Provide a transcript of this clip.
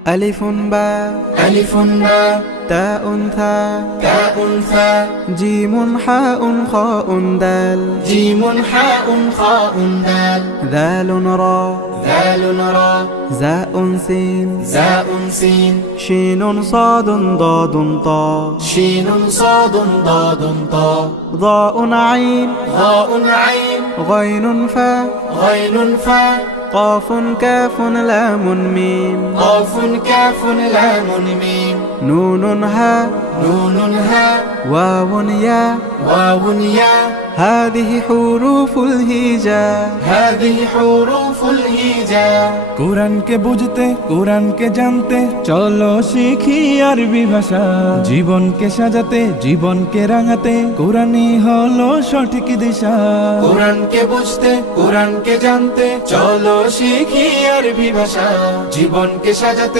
ألف باء ألف باء تاء ثاء تاء ثاء جيم حاء خاء دال جيم حاء خاء دال ذال راء ذال راء زاء سين زاء سين شين صاد ضاد طاء شين صاد ضاد طاء ضاء عين ضاء عين غين فاء غين فاء قاف كاف لام ميم قاف كاف لام ميم نون هاء نون هاء واو ياء واو ياء هذه حروف الهجاء هذه حروف الهجاء কোরআনকে বুঝতে কোরআনকে জানতে চলো শিখি আরবি ভাষা জীবনকে সাজাতে জীবনকে রাঙাতে কোরআনই হলো সঠিক দিশা কোরআনকে বুঝতে কোরআনকে জানতে চলো শিখি আরবি ভাষা জীবনকে সাজাতে